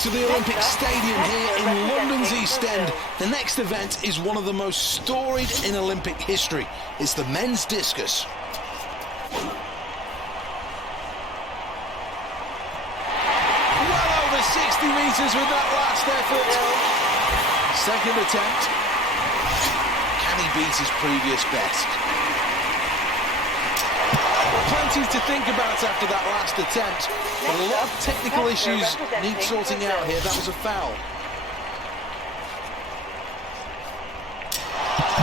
to the Olympic Stadium here in London's East End. The next event is one of the most storied in Olympic history. It's the men's discus. Well over 60 metres with that last effort. Second attempt. Can he beat his previous best? Plenty to think about after that last attempt, but a lot of technical issues need sorting out here. That was a foul.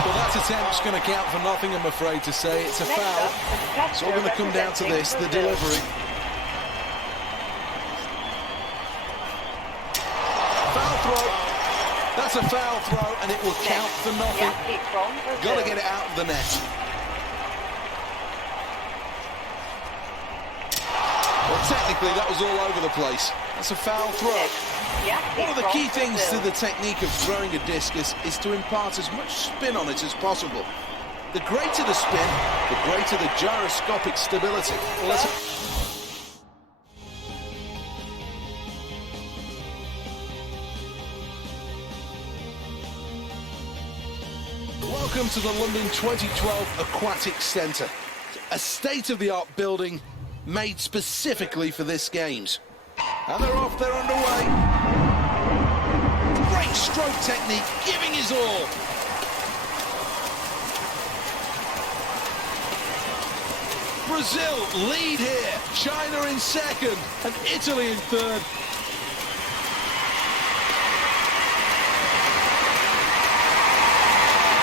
Well, that attempt's going to count for nothing, I'm afraid to say. It's a foul. It's all going to come down to this, the delivery. Foul throw. That's a foul throw, and it will count for nothing. Got to get it out of the net. Well, technically, that was all over the place. That's a foul throw. One of the key things to the technique of throwing a discus is to impart as much spin on it as possible. The greater the spin, the greater the gyroscopic stability. Well, welcome to the London 2012 Aquatic Centre, a state-of-the-art building made specifically for this games. And they're off, they're underway. Great stroke technique, giving his all. Brazil lead here, China in second, and Italy in third.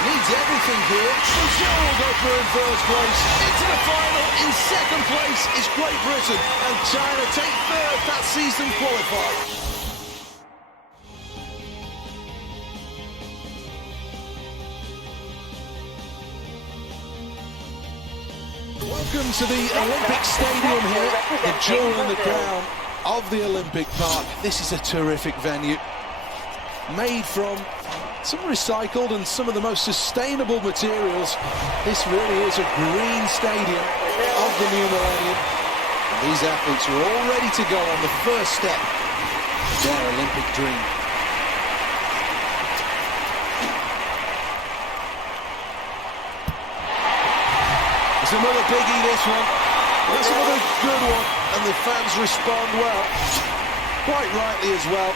Needs everything here. Brazil will go through in first place. Into the final in second place is Great Britain, and China take third. That sees them qualify. Welcome to the Olympic Stadium here, the jewel in the crown of the Olympic Park. This is a terrific venue, made from some recycled and some of the most sustainable materials. This really is a green stadium of the new millennium. And these athletes are all ready to go on the first step of their Olympic dream. It's another biggie, this one. That's another good one, and the fans respond well. Quite rightly as well.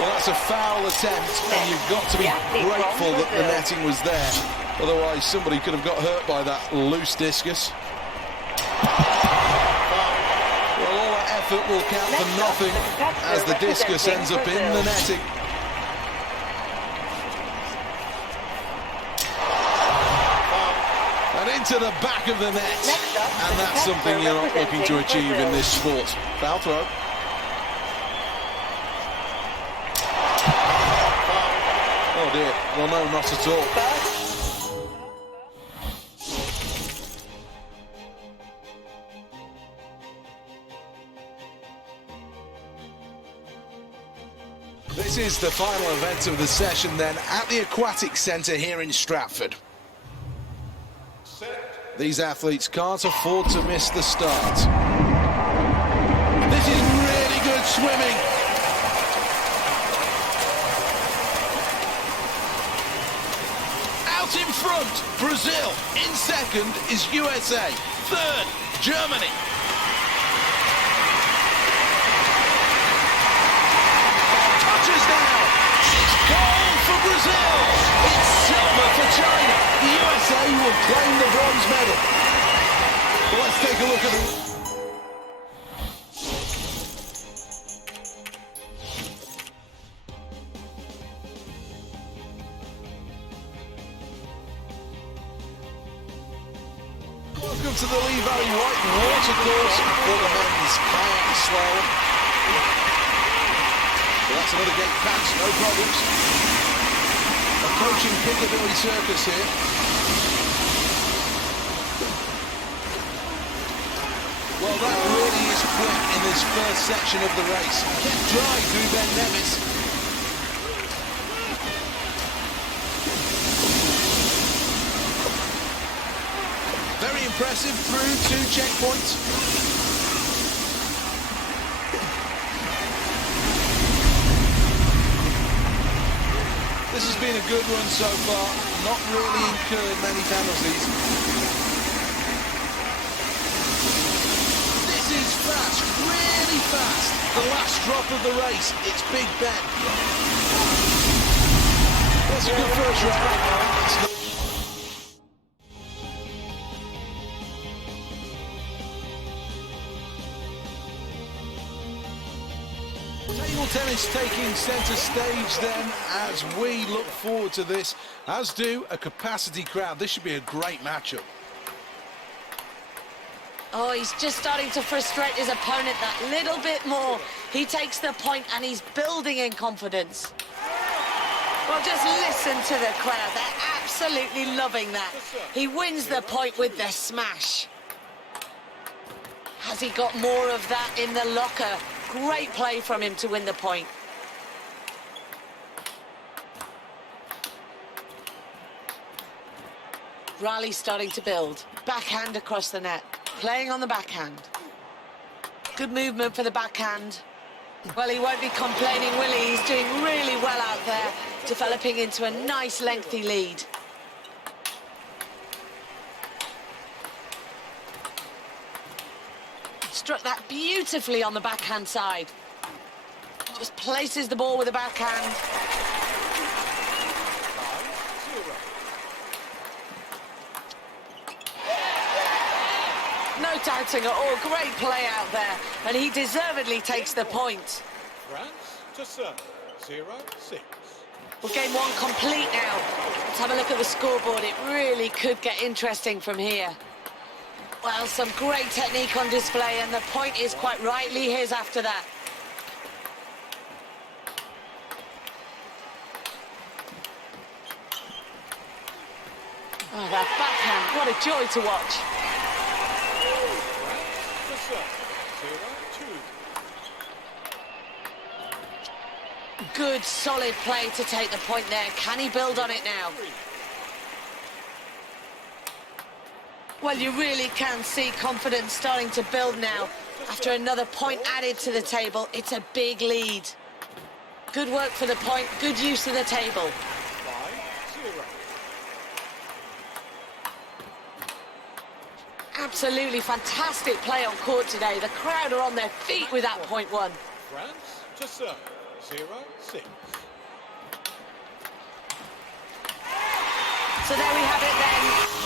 Well, that's a foul attempt, and you've got to be grateful that the netting was there. Otherwise, somebody could have got hurt by that loose discus. Well, all that effort will count for nothing as the discus ends up in the netting. And into the back of the net. And that's something you're not looking to achieve in this sport. Foul throw. Oh dear, well no, not at all. This is the final event of the session then at the Aquatic Centre here in Stratford. These athletes can't afford to miss the start. This is really good swimming. In front, Brazil. In second is USA. Third, Germany. Touches now. It's gold for Brazil. It's silver for China. The USA will claim the bronze medal. Well, let's take a look at it. Welcome to the Lee Valley White Water Course for the men's kayak slalom. Well, that's another gate pass, no problems. Approaching Piccadilly Circus here. Well, that really is quick in this first section of the race. Kept dry through Ben Nevis. Very impressive through 2 checkpoints. This has been a good run so far. Not really incurred many penalties. This is fast, really fast. The last drop of the race, it's Big Ben. That's a good first round. Table tennis taking centre stage then as we look forward to this, as do a capacity crowd. This should be a great matchup. Oh, he's just starting to frustrate his opponent that little bit more. He takes the point and he's building in confidence. Well, just listen to the crowd. They're absolutely loving that. He wins the point with the smash. Has he got more of that in the locker? Great play from him to win the point. Rally starting to build. Backhand across the net. Playing on the backhand. Good movement for the backhand. Well, he won't be complaining, will he? He's doing really well out there, developing into a nice lengthy lead. Struck that beautifully on the backhand side. Just places the ball with the backhand. No doubting at all, great play out there, and he deservedly takes the point. France to serve, 0-6. Well, game one complete now. Let's have a look at the scoreboard. It really could get interesting from here. Well, some great technique on display, and the point is quite rightly his after that. Oh, that backhand, what a joy to watch. Good, solid play to take the point there. Can he build on it now? Well, you really can see confidence starting to build now. After another point added to the table, it's a big lead. Good work for the point, good use of the table. 5-0. Absolutely fantastic play on court today. The crowd are on their feet with that point one. France to serve, 0-6. So there we have it then.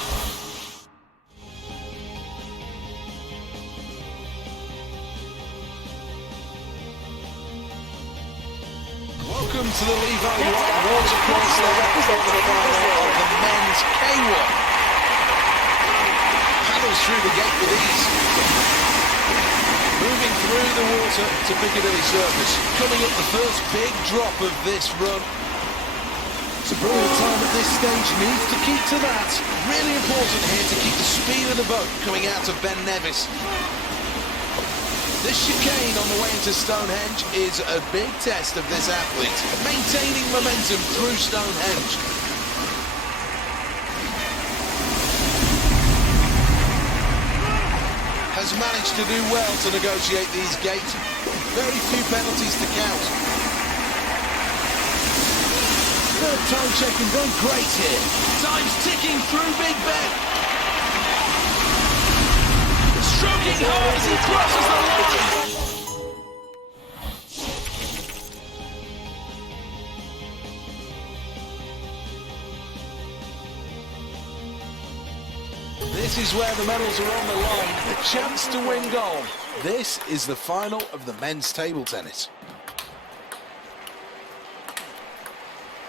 Welcome to the Levo watercourse of the men's K1. Paddles through the gate with ease. Moving through the water to Piccadilly Circus. Coming up the first big drop of this run. So brilliant time at this stage, needs to keep to that. Really important here to keep the speed of the boat coming out of Ben Nevis. This chicane on the way into Stonehenge is a big test of this athlete, maintaining momentum through Stonehenge. Has managed to do well to negotiate these gates. Very few penalties to count. Third time checking gone great here. Time's ticking through Big Ben. Stroking hard as he crosses the line. This is where the medals are on the line, a chance to win gold. This is the final of the men's table tennis.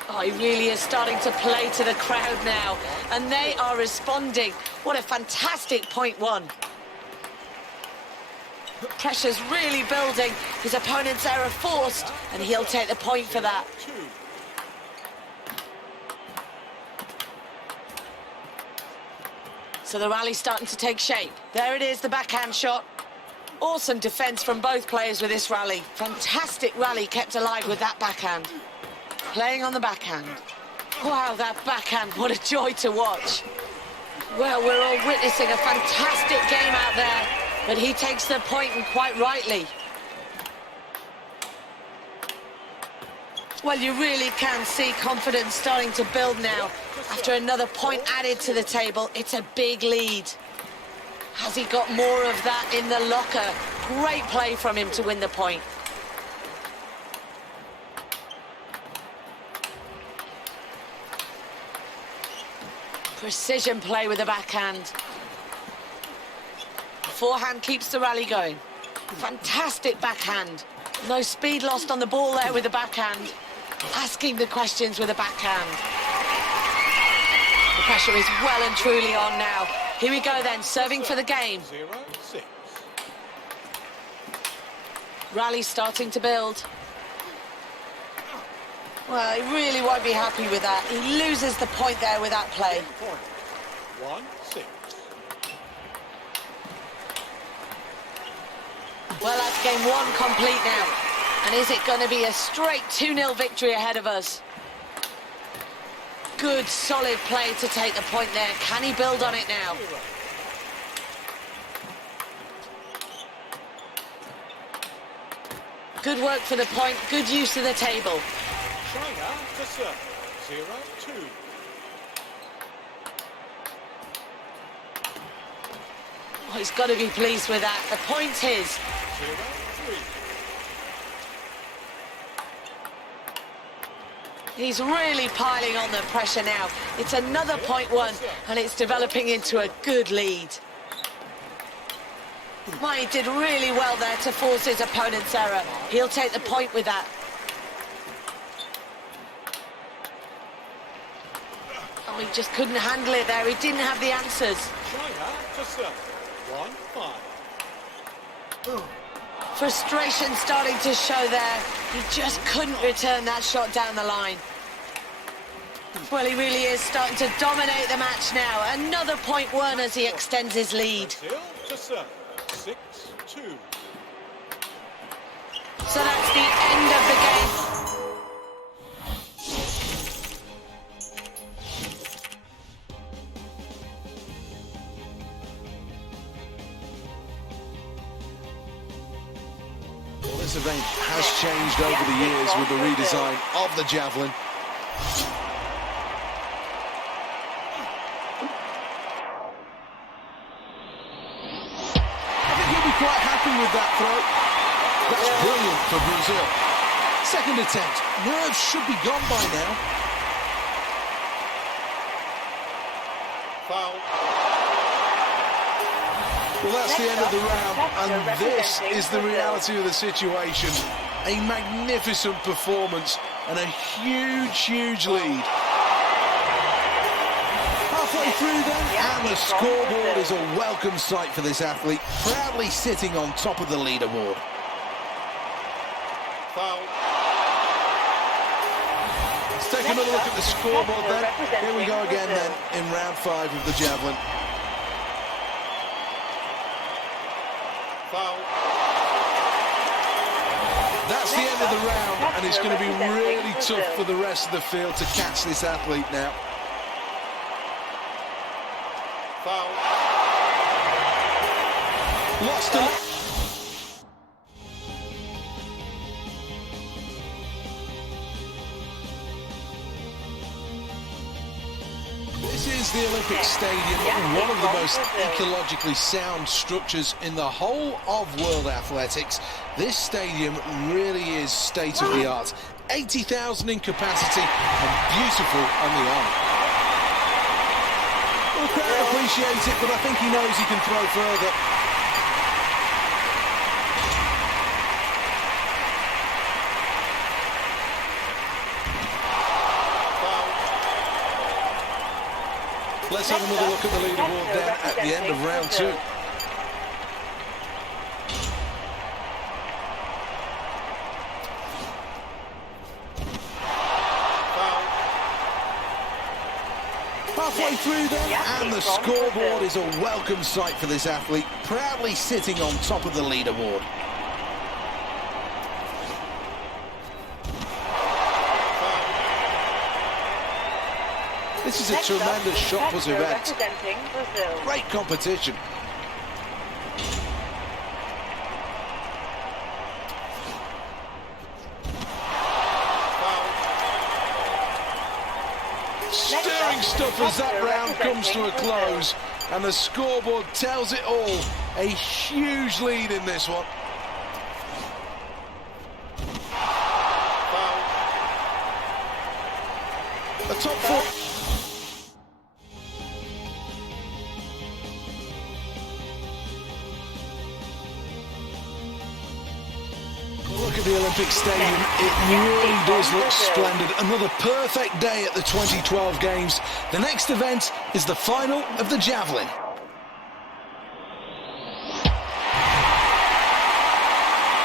Oh, he really is starting to play to the crowd now, and they are responding. What a fantastic point one. Pressure's really building. His opponent's error forced, and he'll take the point for that. So the rally's starting to take shape. There it is, the backhand shot. Awesome defence from both players with this rally. Fantastic rally kept alive with that backhand. Playing on the backhand. Wow, that backhand, what a joy to watch. Well, we're all witnessing a fantastic game out there, but he takes the point, and quite rightly. Well, you really can see confidence starting to build now. After another point added to the table, it's a big lead. Has he got more of that in the locker? Great play from him to win the point. Precision play with the backhand. Forehand keeps the rally going. Fantastic backhand. No speed lost on the ball there with the backhand. Asking the questions with the backhand. The pressure is well and truly on now. Here we go then, serving for the game. 0-6. Rally starting to build. Well, he really won't be happy with that. He loses the point there with that play. Point. 1-6. Well, that's game one complete now. And is it going to be a straight 2-0 victory ahead of us? Good, solid play to take the point there. Can he build on it now? Good work for the point, good use of the table. China to serve. 0-2. Oh, he's got to be pleased with that. The point's his. 0-3. He's really piling on the pressure now. It's another point won, and it's developing into a good lead. Well, he did really well there to force his opponent's error. He'll take the point with that. Oh, he just couldn't handle it there. He didn't have the answers. China to serve. 1-5. Frustration starting to show there. He just couldn't return that shot down the line. Well, he really is starting to dominate the match now. Another point won as he extends his lead. Brazil to serve. 6-2. So that's the end of the game. Well, this event has changed over the years with the redesign of the javelin. I think he'll be quite happy with that throw. That's brilliant for Brazil. Second attempt. Nerves should be gone by now. Foul. Well, that's the end of the round, and this is the reality of the situation. A magnificent performance and a huge, huge lead. Halfway through then, and the scoreboard is a welcome sight for this athlete, proudly sitting on top of the leaderboard. Foul. Let's take another look at the scoreboard then. Here we go again then, in round 5 of the javelin. Foul. That's the end of the round, and it's going to be really tough for the rest of the field to catch this athlete now. Foul. Lost a... This is the Olympic Stadium, one of the most ecologically sound structures in the whole of world athletics. This stadium really is state-of-the-art. 80,000 in capacity and beautiful on the eye. Well, the crowd appreciates it, but I think he knows he can throw further. Let's have another look at the leaderboard then at the end of round 2. Halfway through then, and the scoreboard is a welcome sight for this athlete, proudly sitting on top of the leaderboard. This is a tremendous shot put event. Great competition. Stirring stuff as that round comes to a close, and the scoreboard tells it all. A huge lead in this one. The top four. Look at the Olympic Stadium. It really does look splendid. Another perfect day at the 2012 Games. The next event is the final of the javelin.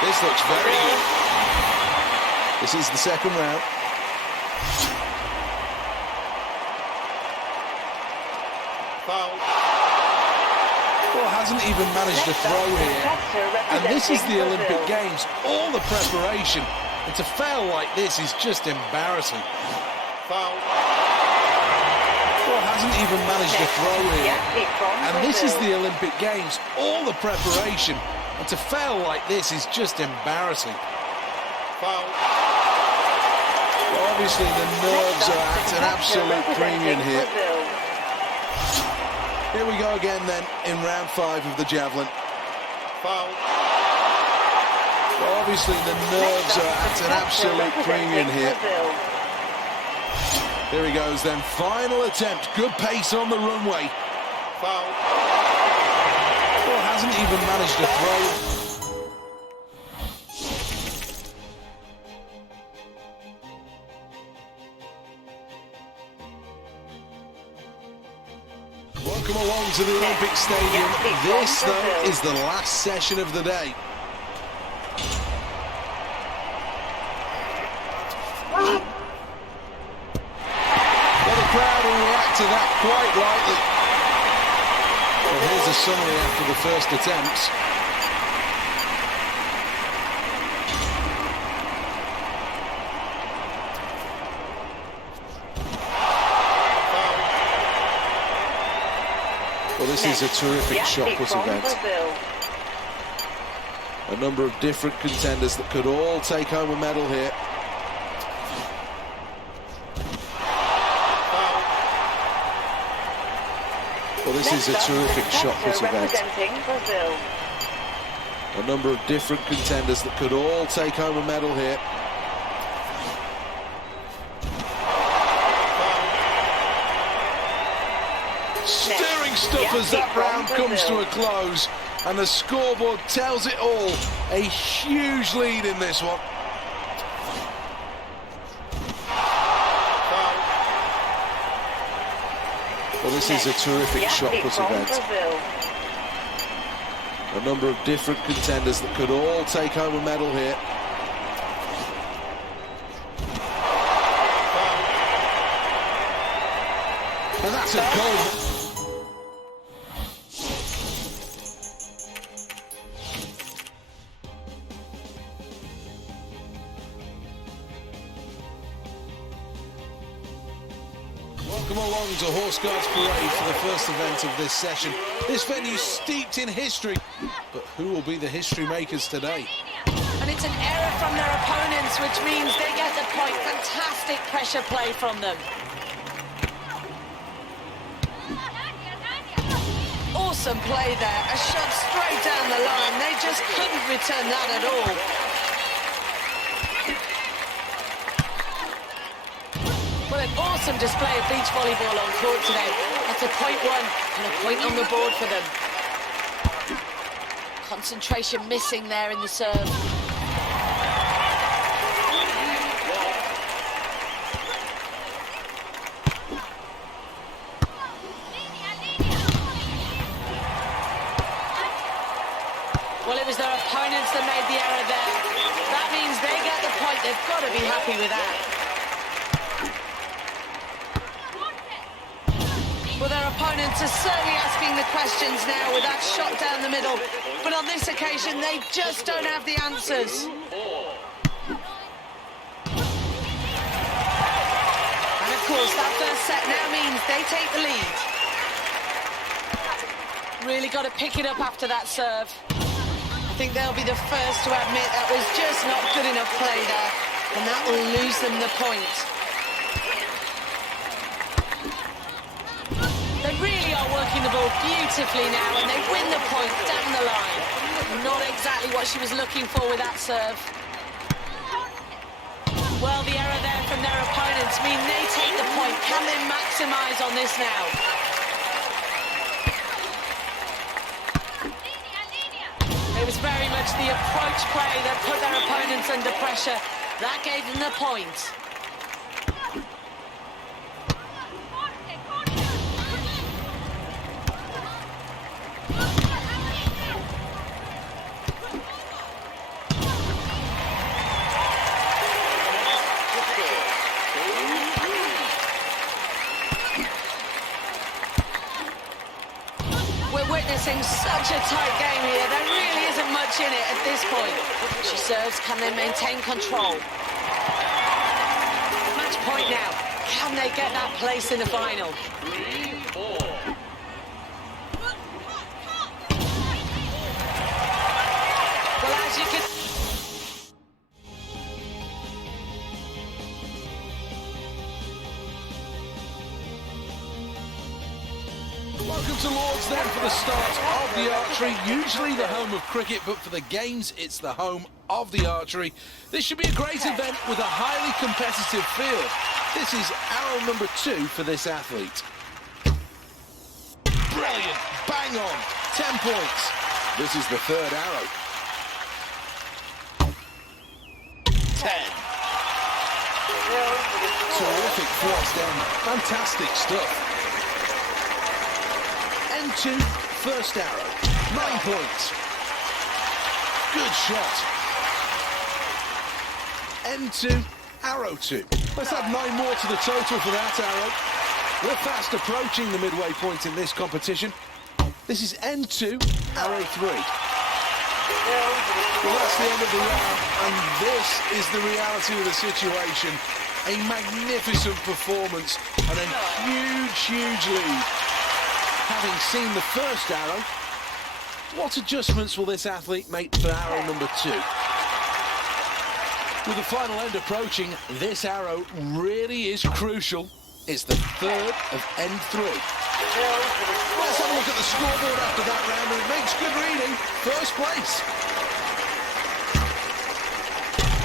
This looks very good. This is the second round. Foul. Well, hasn't even managed to throw here. And this is the Olympic Games. All the preparation. And to fail like this is just embarrassing. Foul. Well, hasn't even managed to throw here. And this is the Olympic Games. All the preparation. And to fail like this is just embarrassing. Foul. Well, obviously the nerves are at an absolute premium here. Here we go again then in round 5 of the javelin. Foul. Well, obviously the nerves are at an absolute premium here. Here he goes then, final attempt, good pace on the runway. Foul. Well, hasn't even managed to throw. Welcome along to the Olympic Stadium. This, though, is the last session of the day. Well, the crowd will react to that quite rightly. Well, here's a summary after the first attempts. Well, this is a terrific shot put event. A number of different contenders that could all take home a medal here. Well, this is a terrific shot put event. A number of different contenders that could all take home a medal here. Stirring stuff as that round comes to a close, and the scoreboard tells it all. A huge lead in this one. Well, this is a terrific shot put event. A number of different contenders that could all take home a medal here. And that's a goal. Welcome along to Horse Guards Parade for the first event of this session. This venue steeped in history, but who will be the history makers today? And it's an error from their opponents, which means they get the point. Fantastic pressure play from them. Awesome play there. A shot straight down the line. They just couldn't return that at all. Well, an awesome display of beach volleyball on court today. That's a point won and a point on the board for them. Concentration missing there in the serve. Well, it was their opponents that made the error there. That means they get the point. They've got to be happy with that. Well, their opponents are certainly asking the questions now with that shot down the middle. But on this occasion, they just don't have the answers. And of course, that first set now means they take the lead. Really got to pick it up after that serve. I think they'll be the first to admit that was just not good enough play there. And that will lose them the point. working the ball beautifully now, and they win the point down the line. Not exactly what she was looking for with that serve. Well, the error there from their opponents mean they take the point. Can they maximise on this now? It was very much the approach play that put their opponents under pressure. That gave them the point. We're witnessing such a tight game here. There really isn't much in it at this point. She serves. Can they maintain control? Match point now. Can they get that place in the final? 3-4. Well, as you can... Welcome to Lords then for the start of the archery. Usually the home of cricket, but for the games, it's the home of the archery. This should be a great event with a highly competitive field. This is arrow number 2 for this athlete. Brilliant, bang on, 10 points. This is the third arrow. 10. Terrific first end, fantastic stuff. N2, first arrow, 9 points. Good shot. N2, arrow 2. Let's add 9 more to the total for that arrow. We're fast approaching the midway point in this competition. This is N2, arrow 3. Well, that's the end of the round, and this is the reality of the situation. A magnificent performance and a huge lead. Having seen the first arrow, what adjustments will this athlete make for arrow number 2? With the final end approaching, this arrow really is crucial. It's the third of N3. Let's have a look at the scoreboard after that round, and it makes good reading. First place.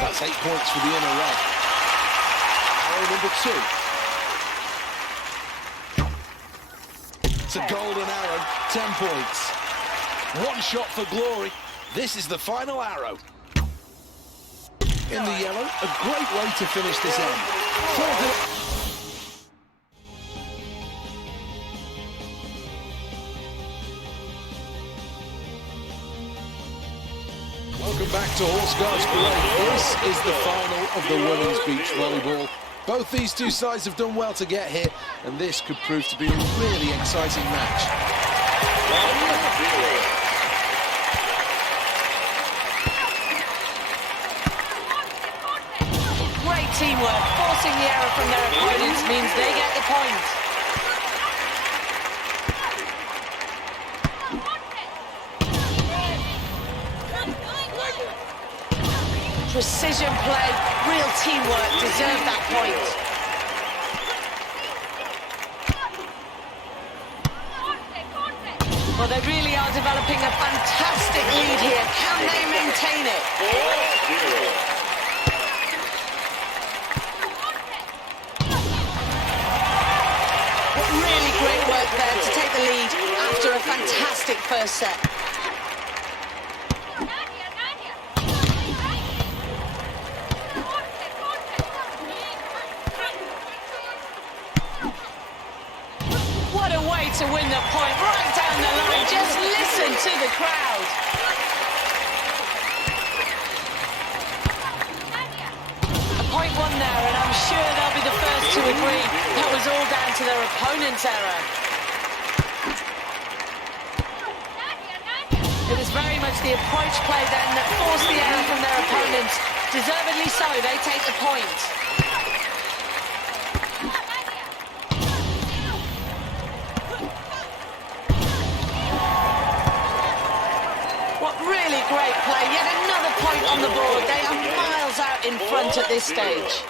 That's 8 points for the inner red. Arrow number 2. It's a golden arrow, 10 points. One shot for glory. This is the final arrow. In the yellow, a great way to finish this end. Welcome back to Horse Guards Parade. This is the final of the women's beach volleyball. Both these two sides have done well to get here, and this could prove to be a really exciting match. Great teamwork. Forcing the error from their opponents means they get the point. Precision play, real teamwork, deserve that point. Well, they really are developing a fantastic lead here. Can they maintain it? What really great work there to take the lead after a fantastic first set. What a way to win the point, right down the line. Just listen to the crowd. A point won there, and I'm sure they'll be the first to agree that was all down to their opponent's error. It was very much the approach play then that forced the error from their opponents. Deservedly so, they take the point. Really great play, yet another point on the board. They are miles out in front at this stage.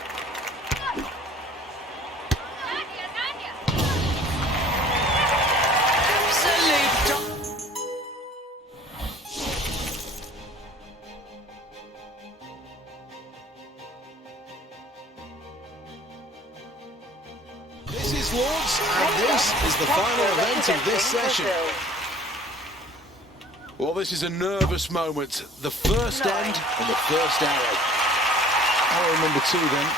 rise, Lords, and this is the final event of this session. Well, this is a nervous moment. The first end and the first arrow. Arrow number 2 then.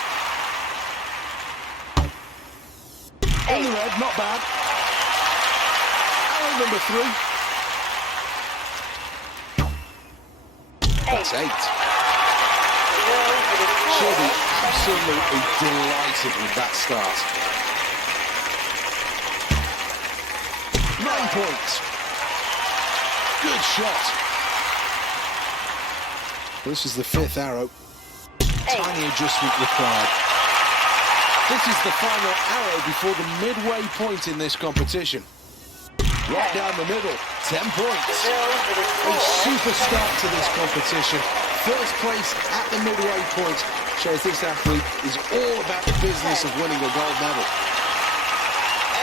In the red, not bad. Arrow number 3. That's 8. She'll be absolutely delighted with that start. 9 points. Good shot. This is the 5th arrow. Tiny adjustment required. This is the final arrow before the midway point in this competition. Right down the middle, 10 points. A super start to this competition. First place at the midway point shows this athlete is all about the business of winning a gold medal.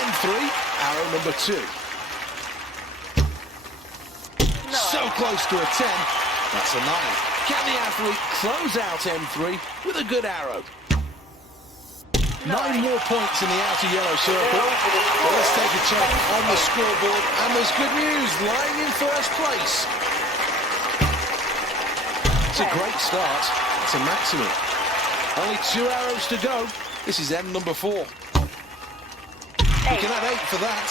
N3, arrow number 2. So close to a 10, that's a 9. Can the athlete close out M3 with a good arrow? 9 more points in the outer yellow circle. Well, let's take a check on the scoreboard, and there's good news, lying in first place. It's a great start. It's a maximum. Only 2 arrows to go. This is M number 4. You can add 8 for that.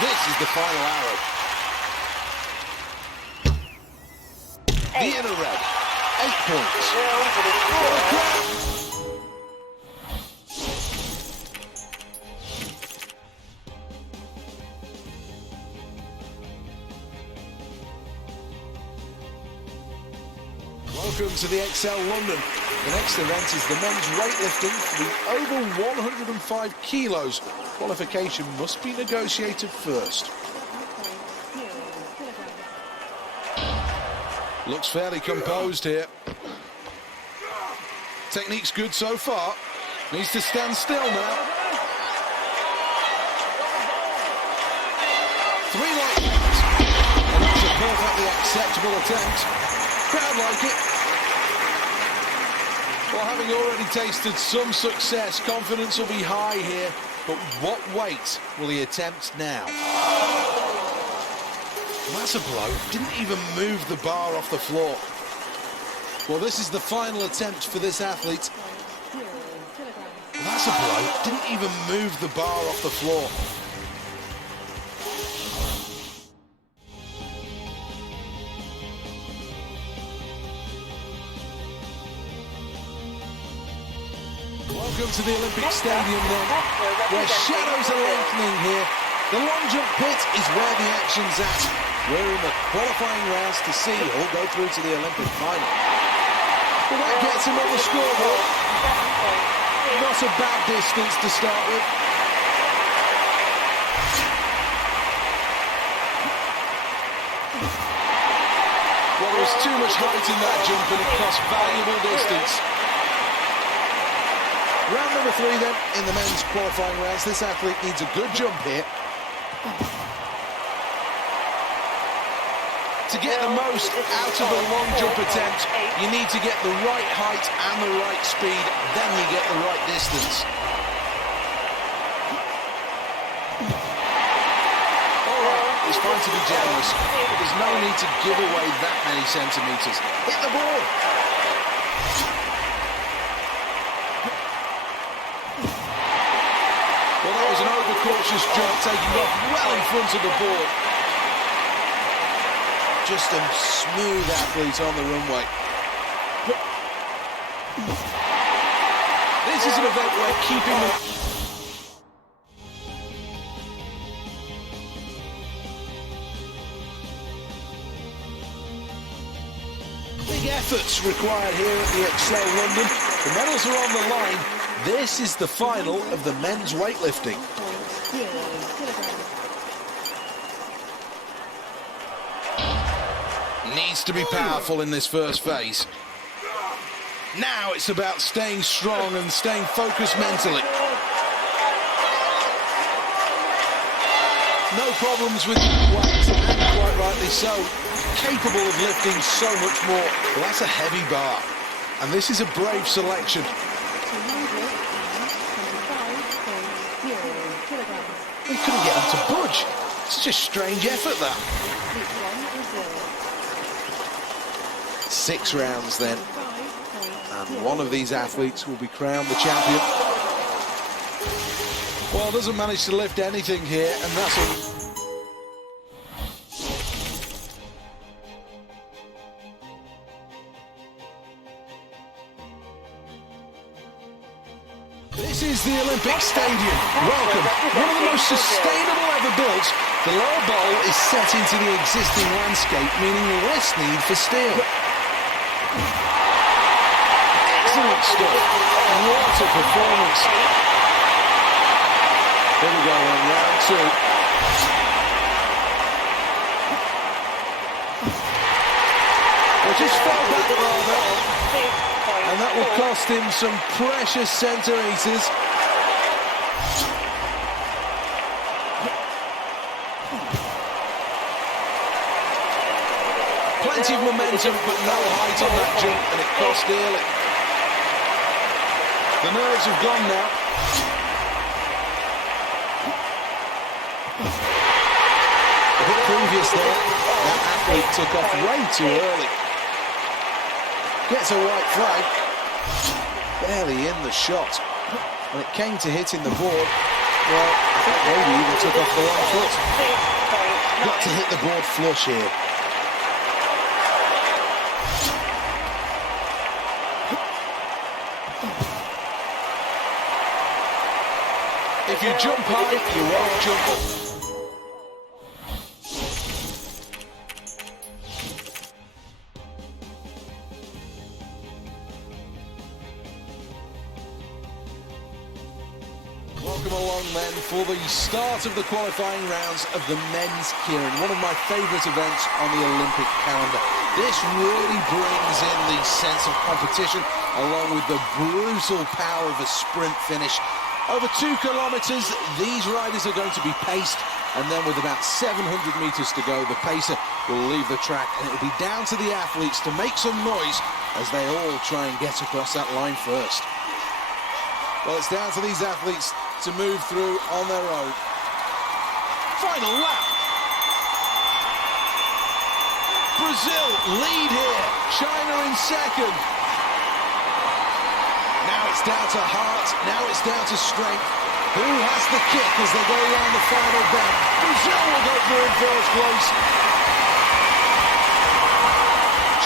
This is the final arrow. The inner red, 8 points. Welcome to the XL London. The next event is the men's weightlifting for the over 105 kilos. Qualification must be negotiated first. Looks fairly composed here. Technique's good so far. Needs to stand still now. 3 light points. And that's a perfectly acceptable attempt. Crowd like it. Well, having already tasted some success, confidence will be high here. But what weight will he attempt now? That's a blow. Didn't even move the bar off the floor. Well, this is the final attempt for this athlete. That's a blow. Didn't even move the bar off the floor. Welcome to the Olympic Stadium then, where shadows are lengthening here. The long jump pit is where the action's at. We're in the qualifying rounds to see who'll go through to the Olympic final. Well, that gets him on the scoreboard. Not a bad distance to start with. Well, there was too much height in that jump and it cost valuable distance. Round number 3 then, in the men's qualifying rounds. This athlete needs a good jump here. To get the most out of a long jump attempt, you need to get the right height and the right speed, then you get the right distance. All right, it's fine to be generous, but there's no need to give away that many centimetres. Hit the ball! Well, that was an overcautious jump, taking off well in front of the board. Just a smooth athlete on the runway. This is an event where keeping the... Big efforts required here at the XL London. The medals are on the line. This is the final of the men's weightlifting. Needs to be powerful in this first phase. Now it's about staying strong and staying focused mentally. No problems with weight, and quite rightly so. Capable of lifting so much more. Well, that's a heavy bar. And this is a brave selection. strange. Such a strange effort, that. 6 rounds then. And one of these athletes will be crowned the champion. Well, doesn't manage to lift anything here, and that's all. This is the Olympic Stadium. Welcome. One of the most sustainable ever built. The lower bowl is set into the existing landscape, meaning less need for steel. Excellent stuff. What a performance. Here we go on round 2. Well, just fell back rather. And that will cost him some precious centimetres. Plenty of momentum, but no height on that jump, and it cost dearly. The nerves have gone now. A bit previous there, that athlete took off way too early. Gets a white flag, barely in the shot. When it came to hitting the board, well, I think maybe even took off the wrong foot. Got to hit the board flush here. If you jump high, you won't jump up. Welcome along then for the start of the qualifying rounds of the men's keirin, one of my favourite events on the Olympic calendar. This really brings in the sense of competition along with the brutal power of a sprint finish. Over 2 kilometres, these riders are going to be paced, and then with about 700 metres to go, the pacer will leave the track, and it'll be down to the athletes to make some noise as they all try and get across that line first. Well, it's down to these athletes to move through on their own. Final lap. Brazil lead here. China in second. Now it's down to heart. Now it's down to strength. Who has the kick as they go around the final bend? Brazil will go through in first place.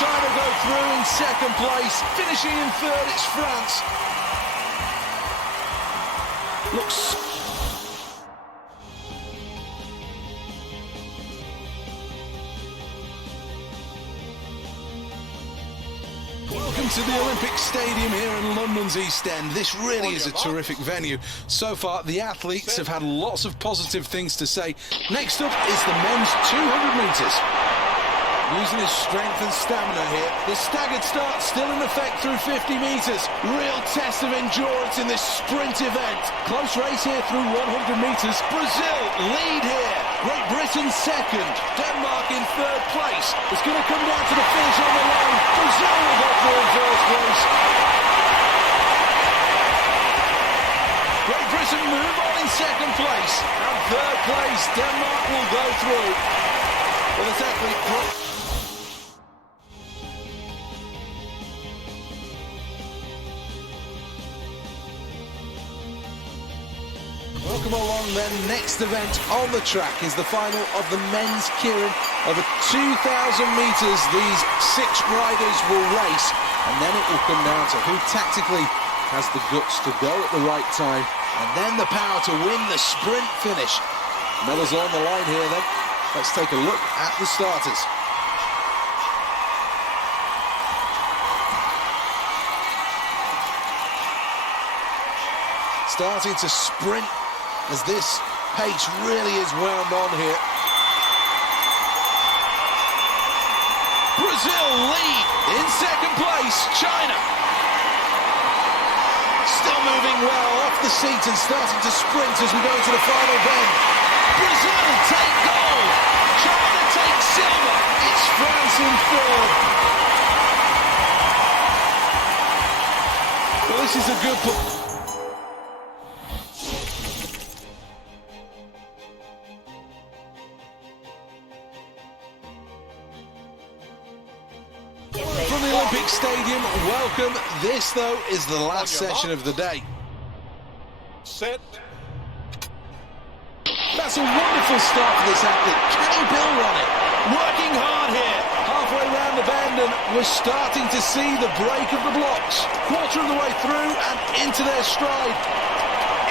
China go through in second place. Finishing in third, it's France. Looks... Welcome to the Olympic Stadium here in London's East End. This really is a terrific venue. So far, the athletes have had lots of positive things to say. Next up is the men's 200 metres. Using his strength and stamina here. The staggered start still in effect through 50 metres. Real test of endurance in this sprint event. Close race here through 100 metres. Brazil lead here. Great Britain second. Denmark in third place. It's going to come down to the finish on the line. Brazil will go through in first place. Great Britain move on in second place. And third place, Denmark will go through. Well, this athlete... Welcome along then. Next event on the track is the final of the men's keirin. Over 2,000 metres, these 6 riders will race, and then it will come down to who tactically has the guts to go at the right time, and then the power to win the sprint finish. Medals on the line here then. Let's take a look at the starters. Starting to sprint as this pace really is wound on here. Brazil lead in second place. China still moving well off the seat and starting to sprint as we go into the final bend. Brazil take gold. China take silver. It's France in third. Well, this is a good push. Stadium, welcome. This, though, is the last On your session mark. of the day. Set. That's a wonderful start for this athlete. Can he build on it? Working hard here. Halfway round the bend, and we're starting to see the break of the blocks. Quarter of the way through and into their stride.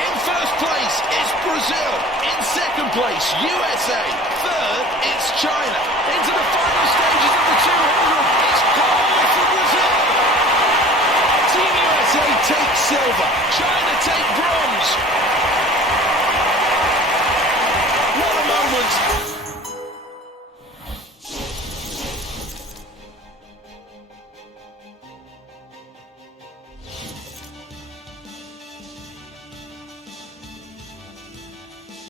In first place is Brazil. In second place, USA. Third, it's China. Into the final stages of the 200. It's goal for Brazil. Team USA take silver. China take bronze.